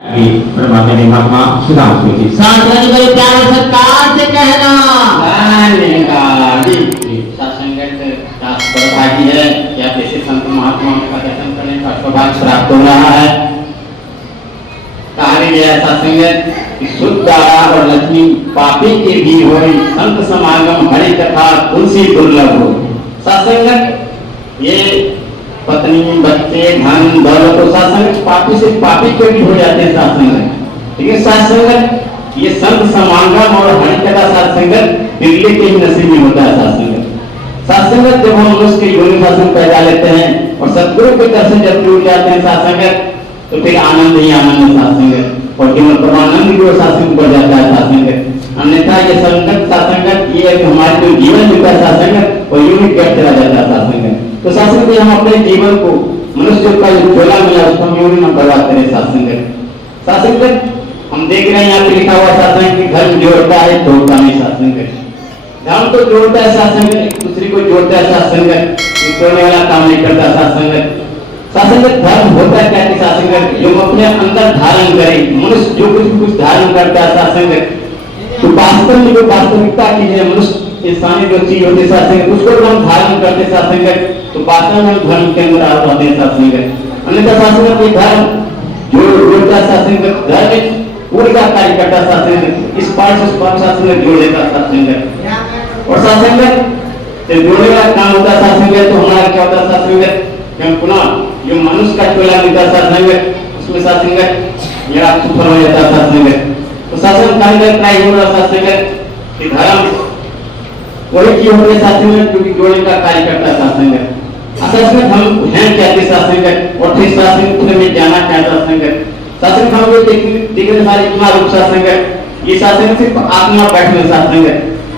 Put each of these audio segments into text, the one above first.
परमात्मा महात्मा सुदाम जी साधन बड़े प्यार सत्कार से कहना सत्संगत सौभाग्य है कि आप ऐसे संत महात्माओं का दर्शन करने का सौभाग्य प्राप्त हो रहा है। कहा गया सत्संगत शुद्ध और लक्ष्मी पापी के भी हो संत समागम हरि कथा तुलसी दुर्लभ हो। सत्संगत ये पत्नी बच्चे धन दौलत तो सत्संग पापी से पापी के भी हो जाते हैं सत्संग। ठीक है, सत्संग ये संत समागम और हरि कथा सत्संग दिल्ली के ही नसीब में होता है। सत्संग जब हम उसके योनि सत्संग पैदा लेते हैं और सदगुरु के दर्शन जब जुड़ जाते हैं सत्संग तो फिर आनंद ही आनंद सत्संग और केवल परमानंद की ओर सत्संग बढ़ जाता है सत्संग। अन्यथा ये संगत सत्संग ये हमारे जो जीवन मिलता है सत्संग और यूनिट कैप चला जाता है सत्संग। तो सत्संग में हम अपने जीवन को मनुष्य का जो झोला मिला उसको हम यूनिट में बर्बाद करें सत्संग। हम देख रहे हैं यहाँ पे लिखा हुआ सत्संग की धर्म जोड़ता है तोड़ता नहीं सत्संग। धर्म तो जोड़ता है सत्संग, एक दूसरे को जोड़ता है सत्संग, तोड़ने वाला काम नहीं करता सत्संग। सत्संग धर्म होता है क्या कि सत्संग जो अपने अंदर धारण करे मनुष्य जो कुछ धारण करता है सत्संग तो वास्तव में जो वास्तविकता की है मनुष्य इंसानी जो चीज होती है सत्संग उसको हम धारण करते सत्संग तो वास्तव में धर्म के अंदर आ जाते हैं सत्संग। अन्यथा सत्संग के धर्म जो जोड़ता सत्संग धर्म पूरी का कार्य करता सत्संग इस पार से उस पार सत्संग जोड़ देता सत्संग और सत्संग से जोड़ने वाला काम होता है सत्संग तो हमारा क्या होता है सत्संग हम पुनः जो मनुष्य का टोला मिलता सत्संग उसमें सत्संग मेरा सुफल हो जाता सत्संग। तो सत्संग कार्य ट्राई हो रहा सत्संग कि धर्म वही की होते सत्संग क्योंकि जोड़ने का कार्य करता है सत्संग। असल में हम हैं क्या सत्संग और फिर सत्संग में जाना क्या सत्संग सत्संग हम लोग देखने सारी इतना रूप सत्संग ये सत्संग सिर्फ आत्मा बैठने सत्संग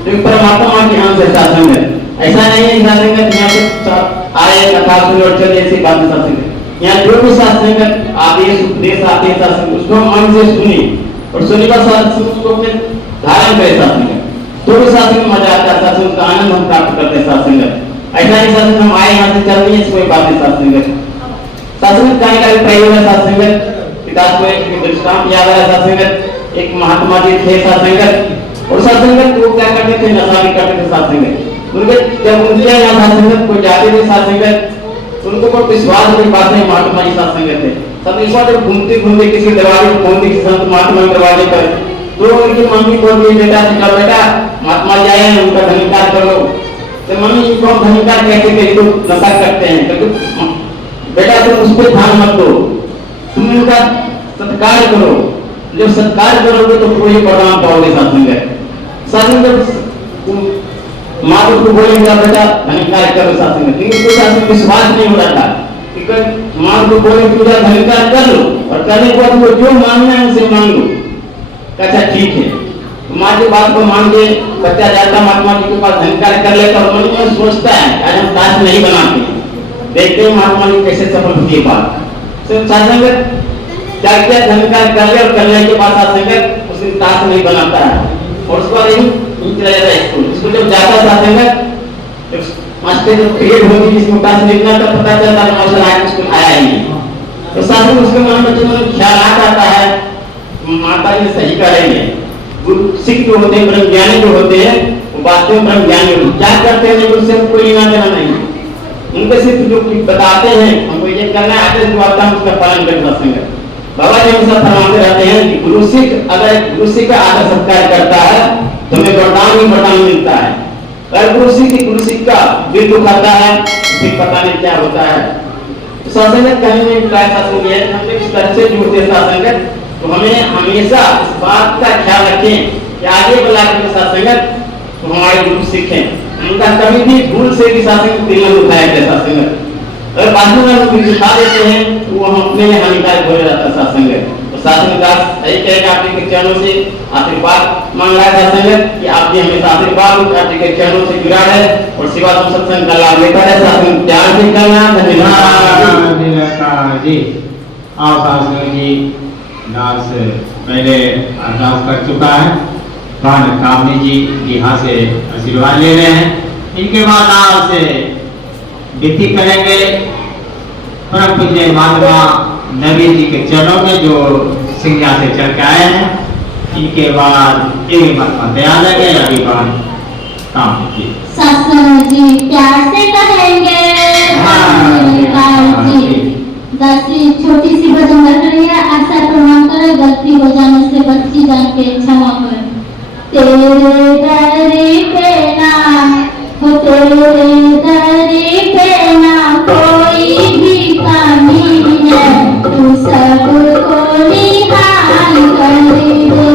तो परमात्मा के नाम से सत्संग ऐसा नहीं है सत्संग यहाँ पे आए कथा सुने और चले ऐसी बात सत्संग। यहाँ जो भी सत्संग आदेश उपदेश आते हैं सत्संग उसको मन से सुनी और सुनी का सत्संग उसको अपने धारण करे सत्संग तो भी सत्संग मजा आता है सत्संग का आनंद हम प्राप्त करते हैं सत्संग। ऐसा नहीं सत्संग हम आए यहाँ से चल रही है कोई बात नहीं सत्संग का भी प्रयोग है सत्संग। पिता को एक दृष्टांत याद आया सत्संग एक महात्मा जी थे सत्संग और सत्संग वो क्या करते थे नशा भी करते थे सत्संग उनके जब उनके यहाँ सत्संग को जाते थे सत्संग उनको कोई विश्वास नहीं पाते महात्मा जी सत्संग थे सब एक बार जब घूमते घूमते किसी दरवाजे पर पहुंचते किसी संत महात्मा के दरवाजे पर तो उनकी मम्मी बोलती है बेटा सिखा बेटा महात्मा जी आए हैं उनका धन्यवाद करो। तो मम्मी इनको हम धन्यवाद कहते थे तो नशा करते हैं तो बेटा तुम उस पर ध्यान मत दो तुम उनका सत्कार करो जब सत्कार करोगे तो कोई परिणाम पाओगे सत्संग। माँ को बोलेंगे बेटा धन्यवाद करो सत्संग लेकिन कुछ सत्संग विश्वास नहीं हो रहा था माँ को बोले पूजा धन्यवाद कर लो और करने के बाद वो जो मांगना है उसे मांग लो। अच्छा ठीक है तो माँ की बात को मान के बच्चा जाता महात्मा जी के पास धन्यवाद कर लेता और मन में सोचता है आज हम ताश नहीं बनाते देखते हैं महात्मा जी कैसे सफल होती है बात सत्संग क्या क्या धन्यवाद कर ले और करने के बाद सत्संग उस दिन ताश नहीं बनाता है और उसके बाद चला जाता है स्कूल जब जाता सत्संग मास्टर जब पीरियड होती जिसमें ताश निकला तो पता चलता है मास्टर आज स्कूल आया ही नहीं तो सत्संग उसके मन में ख्याल आता है माता जी सही करेंगे गुरु सिख जो होते हैं ब्रह्म ज्ञानी जो होते हैं वो वास्तव में ब्रह्म ज्ञानी होते हैं क्या करते हैं उससे कोई लेना देना नहीं उनके सिर्फ जो बताते हैं हमको ये करना है आदेश जो आता है उसका पालन कर सत्संग। बाबा जी हमेशा फरमाते रहते हैं कि गुरु सिख अगर गुरु सिख का आदर सत्कार करता है तो हमें वरदान ही वरदान मिलता है अगर गुरु सिख का दिल दुखाता है फिर पता नहीं क्या होता है। सत्संग कहीं में क्या सत्संग है हम इस तरह से जुड़ते हैं सत्संग तो हमें हमेशा इस बात का ख्याल रखें कि आगे वाला के सत्संग तो हमारे गुरु सिख हैं उनका कभी भी भूल से भी सत्संग दिल में उठाया जाए सत्संग अगर बाद में हम दिखा देते हैं तो वो हम अपने लिए हानिकारक हो जाता है सत्संग। तो सत्संग का यही कहेगा आपके चरणों से आशीर्वाद मांग रहा है सत्संग कि आप भी हमेशा आशीर्वाद आपके चरणों से जुड़ा है और सेवा तो सत्संग का लाभ लेता है सत्संग ध्यान से करना। धन्यवाद जी आप सत्संग जी दास पहले अरदास कर चुका है पान कामनी जी यहाँ से आशीर्वाद ले रहे हैं इनके बाद आपसे विनती करेंगे परम पूज्य महात्मा नबी जी के चरणों में जो सिंधिया से चल के आए हैं। इनके बाद एक बात तैयार लगे अभी बात काम कीजिए। सत्संग जी प्यार से कहेंगे जी। 10वीं छोटी सी भजन रख रही है, ऐसा प्रणाम करे, गलती हो जाने से बच्ची जान के क्षमा कर। तेरे दर पे ना हो, तेरे दर पे ना कोई भी कमी है, तू सबको निहाल कर दे।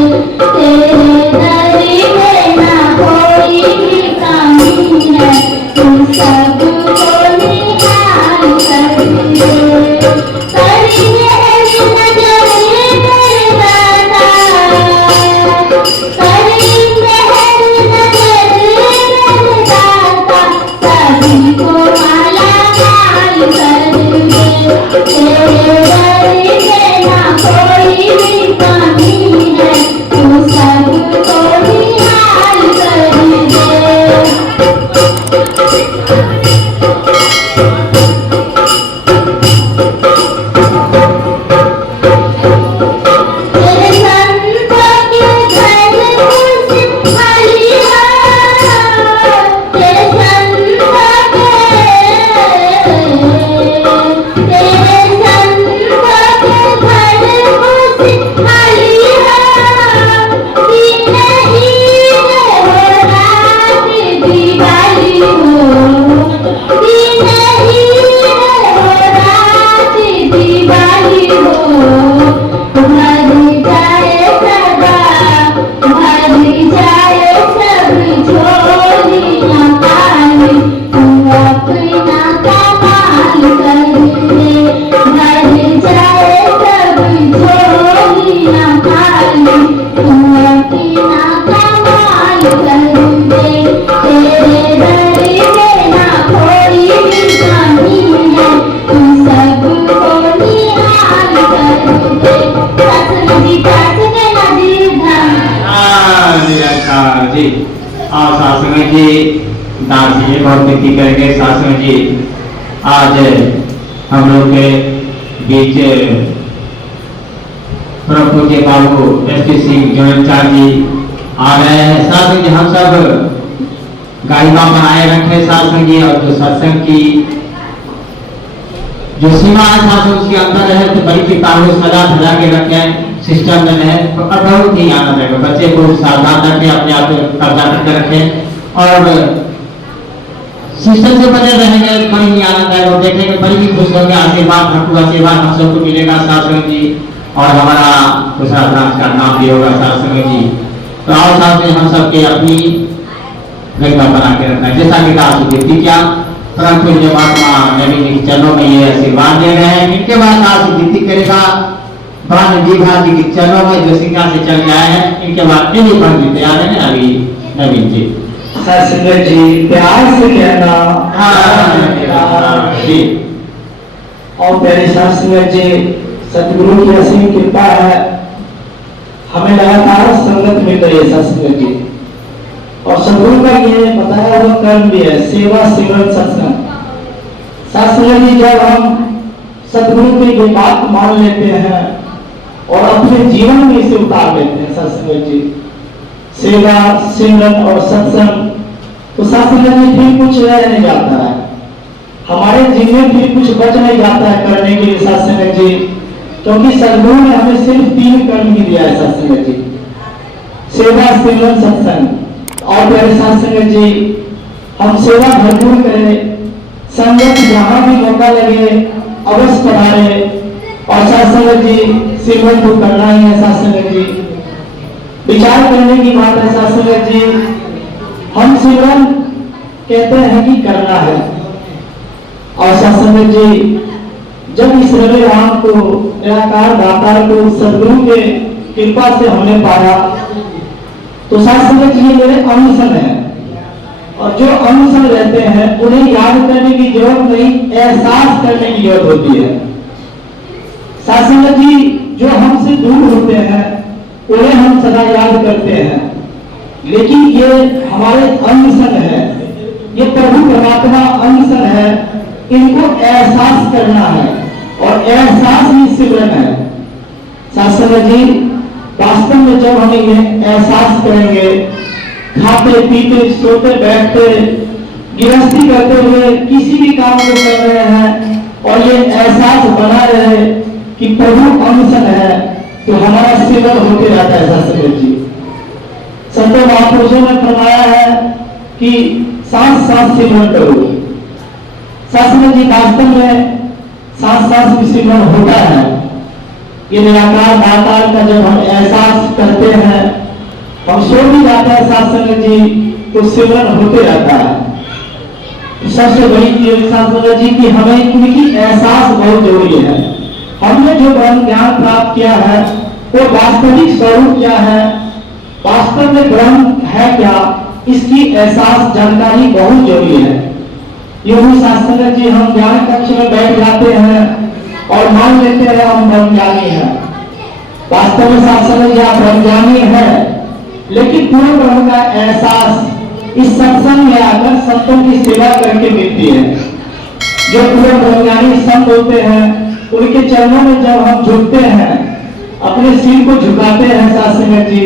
तेरे दर पे ना कोई भी कमी है, तू सबको निहाल कर दे। करिए नजर मेरे दाता, करिए नजर मेरे दाता, सभी को माला माल कर दे। तेरे दर पे ना कोई भी कमी है, तू सबको निहाल कर दे। तेरे संतों के घर खुशी खाली है, तेरे संतों के घर खुशी खाली है। दिन ईद हो रात दिवाली हो, दिन ईद हो रात दिवाली हो, भर जाए सदा, भर जाए सब झोलियां खाली, तू अपना कमाल कर दे। भर जाए सब झोलियां खाली, तू अपना कमाल कर दे। तेरे दर पे ना कोई भी कमी है, तू सबको निहाल कर दे। सत्संग जी प्यार से कहना जी धन। जी और शासन जी दास जी बहुत विनती करेंगे। शासन जी आज हम लोग के बीच परम पूज्य बाबू एसटी सिंह जोनचार जी आ रहे हैं। शासन जी हम सब गाइबा बनाए रखे शासन जी, और जो सत्संग की जो सीमा है शासन उसके अंदर है, तो बड़ी किताबों सजा धजा के रखे सिस्टम में है, तो अब बहुत ही आनंद है। बच्चे को सावधान रखें, अपने आप कब्जा करके रखें और सिस्टम से बने रहेंगे, बड़ी ही आनंद है। और देखेंगे बड़ी ही खुश होंगे। आशीर्वाद भरपूर आशीर्वाद हम सबको मिलेगा शासन जी, और हमारा दूसरा ब्रांच का नाम भी होगा शासन जी। तो आओ शासन हम सबके अपनी गंगा बना के रखना है, जैसा कि दास जी क्या परम पूज्य महात्मा नवीन के चरणों में ये आशीर्वाद दे रहे हैं। इनके बाद दास विनती करेगा प्राण जीभा जी के चरणों में जो सिंगा से चल गए हैं, इनके बाद इन्हीं पर भी तैयार है अभी नवीन जी। सत्संग जी प्यार से कहना जी। और मेरे सत्संग जी सतगुरु की असीम कृपा है, हमें लगातार संगत मिल रही है सत्संग जी। और सतगुरु का ये बताया हुआ कर्म भी है, सेवा सिमरन सत्संग। सत्संग जी जब हम सतगुरु की ये बात मान लेते हैं और अपने जीवन में इसे उतार लेते हैं सत्संग जी, सेवा सिमरन और सत्संग, तो सत्संग जी फिर कुछ रह नहीं जाता है, हमारे जीवन में फिर कुछ बच नहीं जाता है करने के लिए सत्संग जी। क्योंकि सतगुरु ने हमें सिर्फ 3 कर्म ही दिया है सत्संग जी, सेवा सिमरन सत्संग। और मेरे सत्संग जी हम सेवा भरपूर करें, संगत जहाँ भी मौका लगे अवश्य पधारे, और सत्संग जी सिमरन तो करना ही है सत्संग जी। विचार करने की बात है सत्संग जी, हम सिमरन कहते हैं कि करना है, और सत्संग जी जब इस रवि राम को निराकार दातार को सदगुरु के कृपा से हमने पाया, तो सत्संग जी मेरे अनुसन है, और जो अनुसन रहते हैं उन्हें याद करने की जरूरत नहीं, एहसास करने की जरूरत होती है। सत्संग जी जो हमसे दूर होते हैं उन्हें हम सदा याद करते हैं, लेकिन ये हमारे अनुसन है, ये प्रभु परमात्मा अनुसन है, इनको एहसास करना है, और एहसास ही सिमरन है। शास्त्र जी वास्तव में जब हम ये एहसास करेंगे, खाते पीते सोते बैठते गृहस्थी करते हुए किसी भी काम को कर रहे हैं और ये एहसास बना रहे कि प्रभु अनशन है, तो हमारा सेवन होते रहता है। शास्त्र जी संतों महापुरुषों ने फरमाया है कि सांस सांस सिमरन करो। शास्त्र जी वास्तव में सांस सांस भी सिमरन होता है। ये निराकार दातार का जब हम एहसास करते हैं, हम सो भी जाते हैं शास्त्र जी, तो सिमरन होते रहता है। सबसे बड़ी चीज शास्त्र जी की हमें इनकी एहसास बहुत जरूरी है। हमने जो ब्रह्म ज्ञान प्राप्त किया है वो वास्तविक स्वरूप क्या है, वास्तव में ब्रह्म है क्या, इसकी एहसास जानकारी बहुत जरूरी है। यूं शास्त्र जी हम ज्ञान कक्ष में बैठ जाते हैं और मान लेते हैं हम ब्रह्मज्ञानी हैं। वास्तव में शास्त्र जी आप ब्रह्मज्ञानी है, लेकिन पूर्ण ब्रह्म का एहसास इस सत्संग में आकर संतों की सेवा करके मिलती है। जो पूर्ण ब्रह्मज्ञानी संत होते हैं उनके चरणों में जब हम झुकते हैं, अपने सिर को झुकाते हैं शास्त्र जी,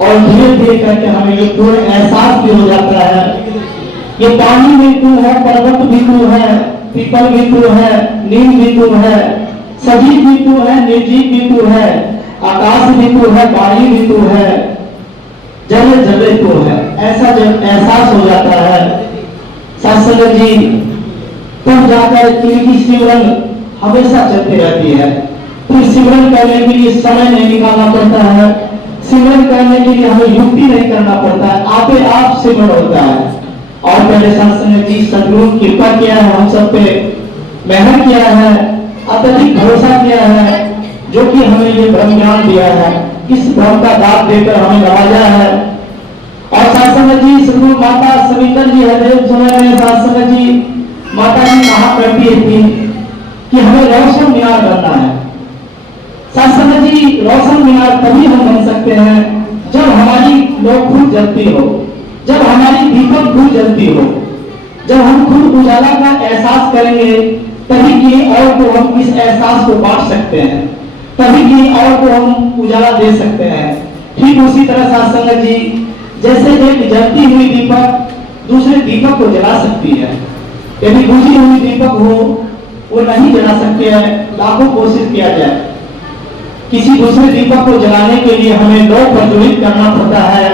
और धीरे धीरे करके हमें ये पूर्ण एहसास भी हो जाता है। ये पानी भी तू है, पर्वत भी तू है, पीपल भी तू है, नीम भी तू है, सजीव भी तू है, निर्जीव भी तू है, आकाश भी तू है, वायु भी तू है, जगह जगह तू है। ऐसा जब एहसास हो जाता है शास्त्र जी, तब जाकर इनकी सिमरन हमेशा चलती रहती है। फिर सिमरन करने के लिए समय नहीं निकालना पड़ता है, सिमरन करने के लिए हमें युक्ति नहीं करना पड़ता है, आपे आप सिमरन होता है। और पहले शास्त्र जी सदगुरु कृपा किया है, हम सब पे मेहर किया है, अत्यधिक भरोसा किया है, जो कि हमें ये ब्रह्म ज्ञान दिया है, इस ब्रह्म का दान देकर हमें नवाजा है। और शास्त्र जी सदगुरु माता सवितर जी हृदय समय में शास्त्र जी माता जी कहा करती थी कि हमें रोशन मीनार बनना है। शास्त्र जी रोशन मीनार तभी हम बन सकते हैं जब हमारी लोग खुद जलती हो, जब हमारी दीपक खुद जलती हो, जब हम खुद उजाला का एहसास करेंगे, तभी किसी और को हम इस एहसास को बांट सकते हैं, तभी किसी और को हम उजाला दे सकते हैं। ठीक उसी तरह शास्त्र जी जैसे एक जलती हुई दीपक दूसरे दीपक को जला सकती है, यदि बुझी हुई दीपक हो वो नहीं जला सकते हैं, लाखों कोशिश किया जाए। किसी दूसरे दीपक को जलाने के लिए हमें लौ प्रज्वलित करना पड़ता है,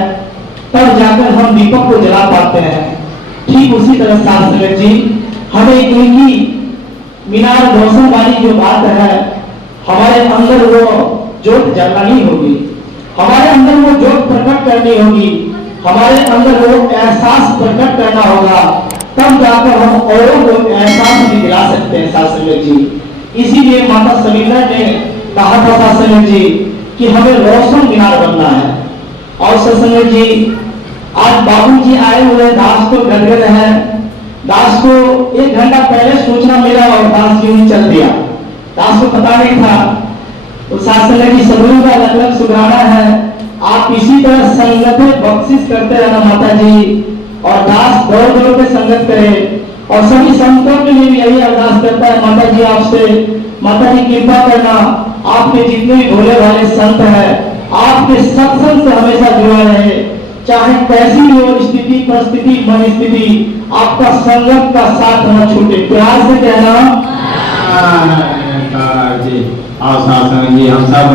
तब जाकर हम दीपक को जला पाते हैं। ठीक उसी तरह शास्त्र जी हमें इनकी मीनार रोशन वाली जो बात है, हमारे अंदर वो ज्योत जलानी होगी, हमारे अंदर वो ज्योत प्रकट करनी होगी, हमारे अंदर वो एहसास प्रकट करना होगा, तब जाकर हम औरों को एहसास भी दिला सकते हैं शास्त्र जी। इसीलिए माता सविता ने कहा था शास्त्र जी कि हमें रोशन मीनार बनना है। और शास्त्र जी आज बाबूजी आए हुए दास को गदगद है, दास को 1 घंटा पहले सूचना मिला और दास यूं ही चल दिया, दास को पता नहीं था। तो शास्त्र जी सदगुरु का लक्षण सुधारना है, आप इसी तरह संगत बख्शिश करते रहना माता जी, और दास दौड़ दौड़ के संगत करे। और सभी संतों के लिए भी यही अरदास करता है माता जी आपसे, माता जी कृपा करना, आपके जितने भी भोले वाले संत हैं आपके सत्संग से हमेशा जुड़ा रहे, चाहे कैसी भी हो स्थिति परिस्थिति मन स्थिति, आपका संगत का साथ न छूटे। प्यार से कहना जी। और शास्त्र जी हम सब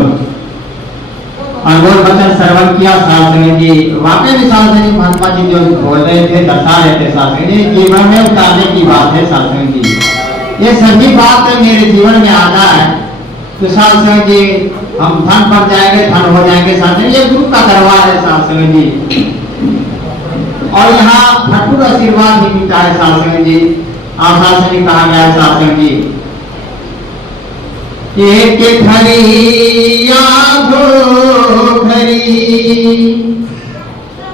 अनमोल वचन श्रवण किया शास्त्र जी, वाकई में शास्त्र जी महात्मा जी जो बोल रहे थे दर्शा रहे थे शास्त्र जी, जीवन में उतारने की बात है शास्त्र जी। ये सभी बात मेरे जीवन में आता है तो शास्त्र जी हम धन पर जाएंगे, धन हो जाएंगे शास्त्र, ये गुरु का दरबार है शास्त्र जी। और यहाँ भरपूर आशीर्वाद भी मिलता है शास्त्र जी। आप शास्त्र जी कहा गया है शास्त्र जी एक खरी यादो खरी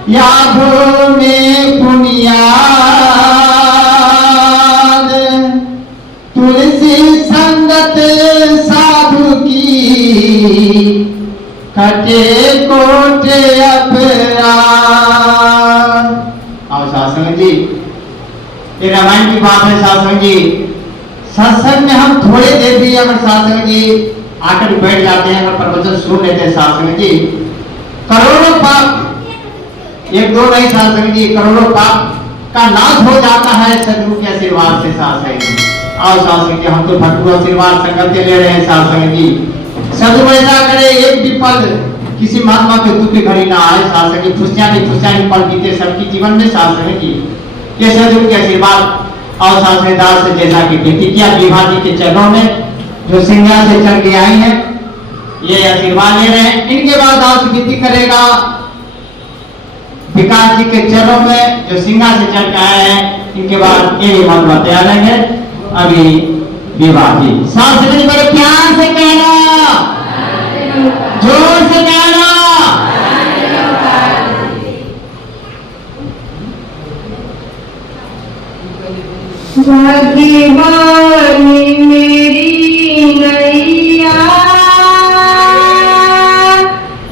यादों में पुनियाद तुलसी संगत साधु की कटे कोटे अपराध। और शास्त्र जी ये रामायण की बात है शास्त्र जी, सत्संग में हम थोड़े देर भी अगर शास्त्र जी आकर बैठ जाते हैं और प्रवचन सुन लेते हैं साथ संगत जी। करोड़ों पाप, एक दो नहीं साथ संगत जी, करोड़ों पाप का नाश हो जाता है सदगुरु के आशीर्वाद से साथ संगत जी। और साथ संगत जी हम तो भरपूर आशीर्वाद संगत के ले रहे हैं साथ संगत जी। सदगुरु ऐसा करे एक भी पल किसी महात्मा के दुख की घड़ी ना आए साथ संगत जी। फुसयानी पल बीते सबकी जीवन में साथ संगत जी। ये सदगुरु के आशीर्वाद और साथ में दास से जैसा की विनती किया विभा जी के चरणों में जो सिंगा से चल के आई है ये आशीर्वाद ले रहे हैं। इनके बाद दास विनती करेगा विकास जी के चरणों में जो सिंगा से चल के आए हैं। इनके बाद ये भी मत तैयार रहेंगे अभी विभा जी। साथ में बड़े प्यार से कहना, जोर से कहना। भगवानी मेरी नैया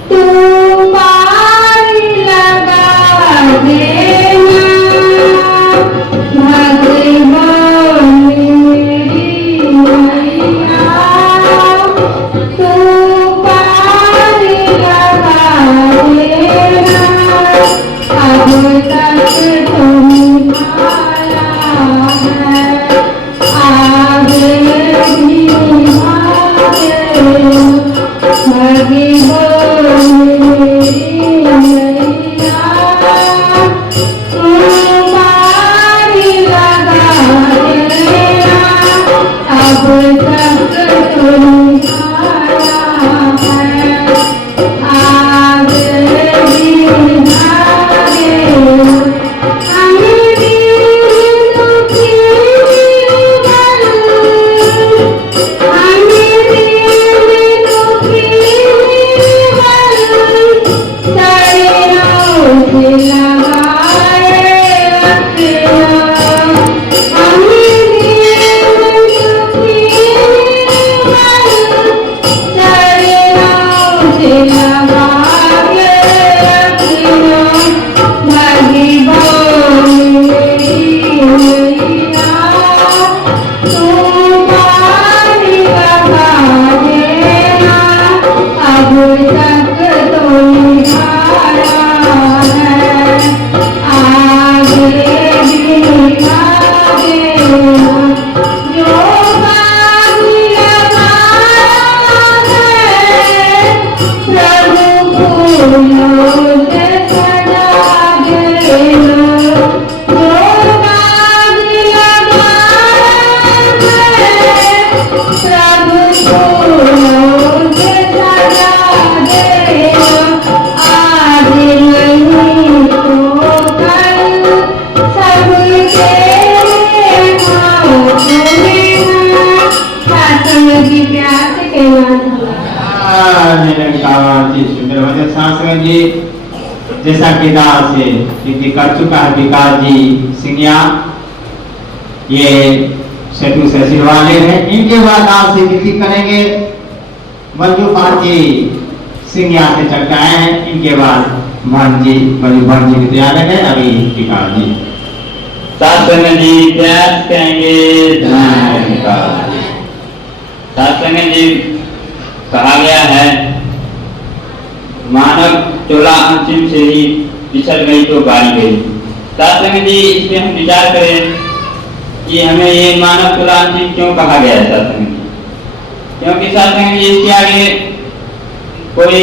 तू पार लगा देना। भगवानी मेरी नैया तू पार लगा देना। अब तक तुम जैसा कि दास से विनती कर चुका है विकास जी सिंगिया ये शत्रु से आशीर्वाद ले रहे हैं। इनके बाद दास से विनती करेंगे मंजू भारती सिंगिया से चल के आए हैं। इनके बाद मंजू जी की तैयार है अभी विकास जी। सत्संग जी प्रयास करेंगे सत्संग जी कहा गया है मानव चोला अंतिम से ही पिछड़ गई तो गाड़ी गई। सत्संग जी इस पे हम विचार करें कि हमें ये मानव चोला अंतिम क्यों कहा गया है सत्संग जी। क्योंकि सत्संग जी इसके आगे कोई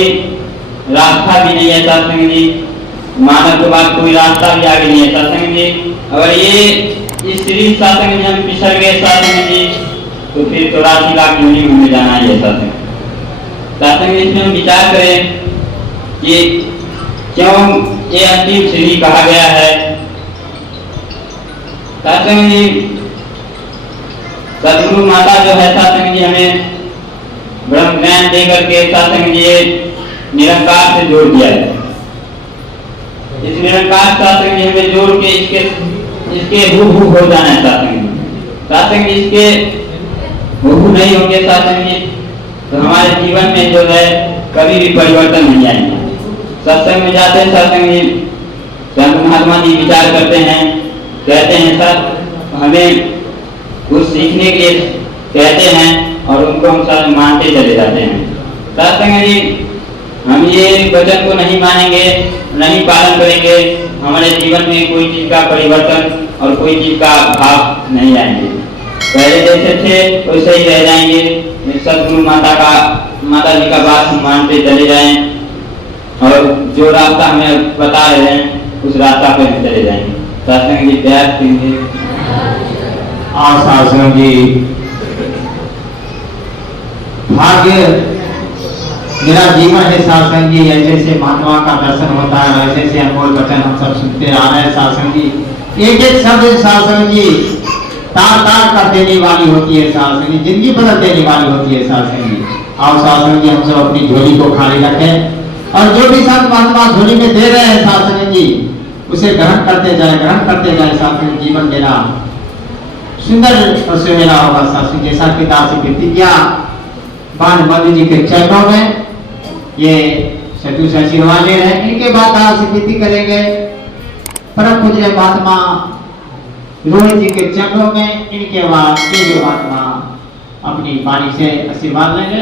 रास्ता भी नहीं है सत्संग जी। मानव के बाद कोई रास्ता भी आगे नहीं है सत्संग जी। अगर ये इस शरीर सत्संग जी हम पिछड़ गए सत्संग जी तो फिर 84 लाख योनि में जाना है सत्संग जी। इसमें हम विचार करें कि क्यों ये अंतिम सीढ़ी कहा गया है। सत्संग जी सदगुरु माता जो है सत्संग जी हमें ब्रह्म ज्ञान देकर के सत्संग जी निरंकार से जोड़ दिया है। इस निरंकार सत्संग जी हमें जोड़ के इसके हूबहू हो जाना है सत्संग जी इसके हूबहू नहीं होंगे सत्संग जी तो हमारे जीवन में जो है कभी भी परिवर्तन नहीं आएंगे। सत्संग में जाते हैं सत्संग जी संत महात्मा जी विचार करते हैं कहते हैं सर हमें कुछ सीखने के लिए कहते हैं और उनको हम सब मानते चले जाते हैं। सत्संग जी, हम ये वचन को नहीं मानेंगे, नहीं पालन करेंगे, हमारे जीवन में कोई चीज का परिवर्तन और कोई चीज का भाव नहीं आएंगे। पहले जैसे थे वैसे ही रह जाएंगे। सदगुरु माता जी का बात हम मानते चले जाएं और जो रास्ता हमें बता रहे हैं उस रास्ता पे हम चले जाएंगे। सत्संग जी तैयार कीजिए। और सत्संग जी, भाग्य मेरा जीवन है सत्संग जी, ऐसे ऐसे महात्मा का दर्शन होता है, ऐसे ऐसे अनमोल वचन हम सब सुनते आ रहे हैं सत्संग जी। एक एक शब्द सत्संग जी तार तार कर देने वाली होती है सत्संग जी, जिंदगी बदल देने वाली होती है सत्संग जी। और सत्संग जी, हम सब अपनी झोली को खाली रखें और जो भी संत महात्मा झोली में दे रहे हैं सत्संग जी, उसे ग्रहण करते जाए सत्संग। जीवन मेरा सुंदर और सुहेला होगा सत्संग। जैसा पिता से प्रतिज्ञा बाण मधु जी के चरणों में ये सतुष आशीर्वाद ले रहे हैं। इनके बाद दास से विनती करेंगे परम पूज्य महात्मा रोहित जी के चरणों में। इनके बाद ये जो महात्मा अपनी वाणी से आशीर्वाद लेंगे।